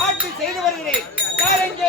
ஆட்சி செய்து வருகிறேன். யார் எங்கே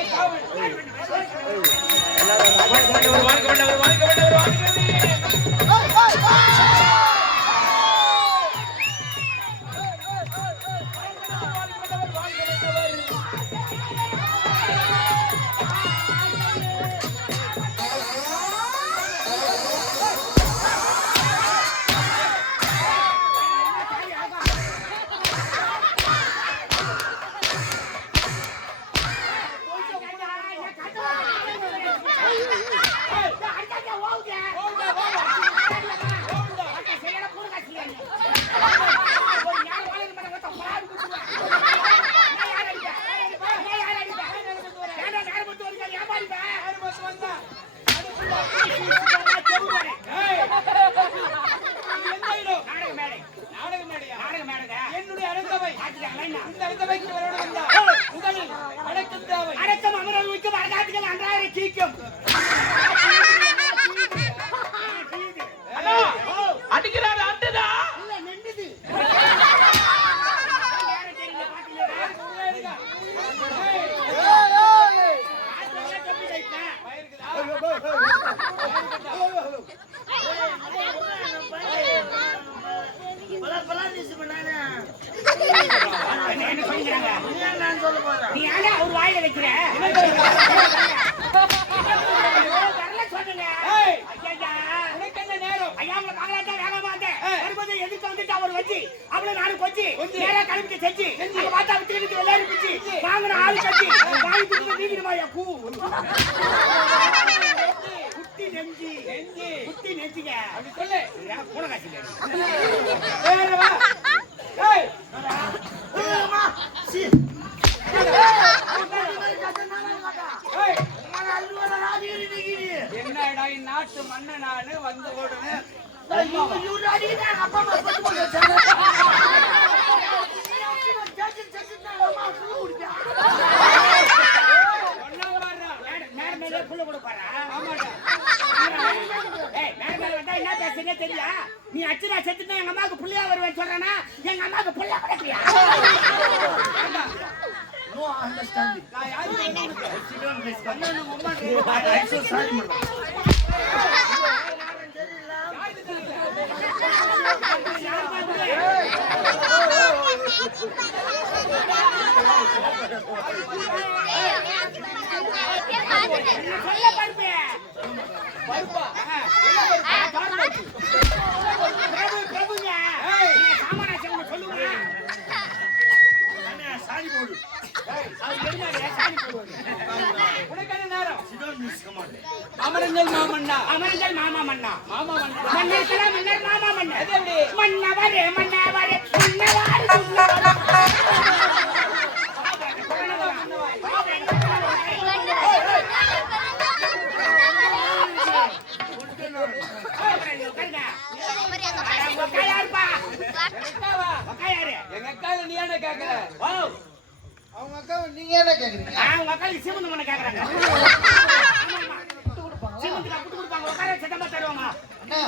நானும் கொச்சி. நேரா கிளம்பிட்டு செஞ்சு. அங்க பார்த்தா விட்டு விளையாடி பிடிச்சி வாங்கின ஆளு கட்டி வாங்கி நெஞ்சி நெஞ்சு. குட்டி நெஞ்சிங்க அப்படி சொல்லு. என்னடா இந்நாட்டு மன்னனானு வந்த உடனே ஒண்ணாம் புள்ள கிடைக்கலையா நான் யாரு தெரியுமா உனக்கு? அண்ணன் உங்க அம்மா தெரியுமா? யாரு தெரியல. சொல்ல பருப்பா? பிரபு பிரபுங்க ஏய். நீங்க சாமானா செவனை சொல்லுங்க ஏய், அது எதுனால சாணி போடுவது உனக்கு என்ன நேரம்? மாமன்னா அமரஞ்சல் மாமா மன்னா. மாமா மன்னா. மன்னர் மன்னர். மாமா எப்படி? மன்னவரே மன்னவரே மன்னவாறு எங்க அக்காவை நீ ஏன்டா கேக்குற? அவங்க நீங்க என்ன கேக்குறீங்க? அண்ணா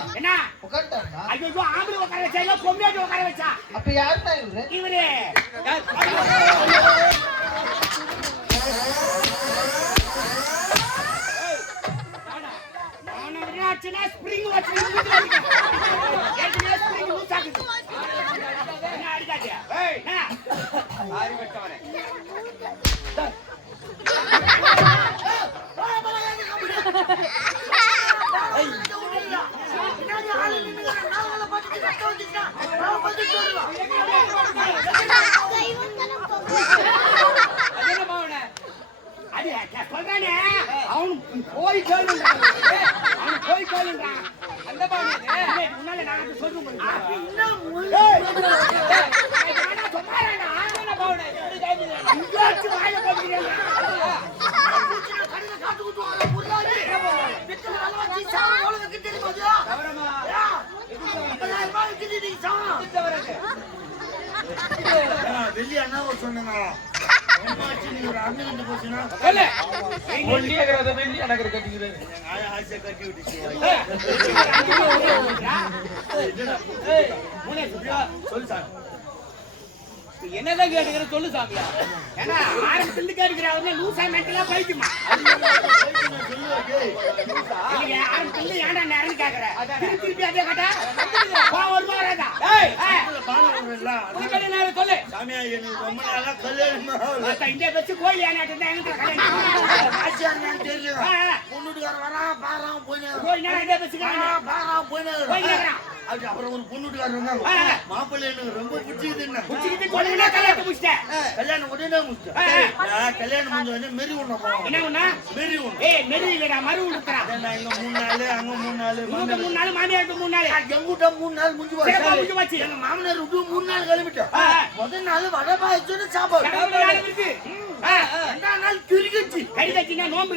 என்ன உட்காந்துட்டாங்களா ஐயோ ஆம்பளை உட்கார வச்சா பொம்மையாட்டி உட்கார வச்சா அப்ப யாருன்னா இவரு இவரு ஆச்சுன்னா ஸ்ப்ரிங் வச்சு போய் அவனு போய் கேளுன்றான் அந்த? இல்லை, முன்னால நான் சொல்றேன். வெள்ளி மூணே சுத்தியா? என்னதான் கேட்டுக்கிற சொல்லு சாமியா. ஏன்னா ஆரம்பத்துல இருந்து கேட்கிற அவரு லூசா போயிடுமா நீங்க ஆரம்பத்துல இருந்து ஏன்டா நேரம் கேக்குற? திருப்பி அதே கேட்டா? வருமா வராதா? சாமியா எனக்கு ரொம்ப நாளா கல்யாணம் ஆகல. மத்த இந்த வச்சு கோயில் தெரியும். பொண்ணுட்டுக்காரன் வரான், பாறான், போயினே கோயில் வச்சுக்கிறாங்க வரான், பாறான், போயினே போயினே இருக்கிறான். இருக்கிறான். அது அப்புறம் ஒரு பொண்ணுட்டுக்காரர் வந்தாங்க. ஆ, ஆ. மாப்பிள்ளை எனக்கு ரொம்ப பிடிச்சதுன்னு. குச்சிக்கிட்டு கொண்டு கல்யாணத்தை முடிச்சிட்டேன் கல்யாணம் உடனே முடிச்சிட்டேன். ஆ, நான் கல்யாணம் முடிஞ்ச உடனே மெரி ஒண்ணு போனோம். என்ன ஒண்ணா மெரி ஒண்ணு. ஏய் நெறி இல்லடா மறு உடுத்துறான் நான் இங்க மூணு நாளு, அங்க மூணு நாளு, மூணு நாள் மாமியாருக்கு மூணு நாள் எங்க வீட்டை மூணு நாள் முடிஞ்சு போச்சு. சிறப்பா முடிஞ்சு போச்சு. எங்க மாமனார் விட்டு மூணு நாள் கிளம்பிட்டோம். முதல் நாள் வடை சாப்பாடு நாள் ரெண்டாம் கிரிக்கெட் நோம்பு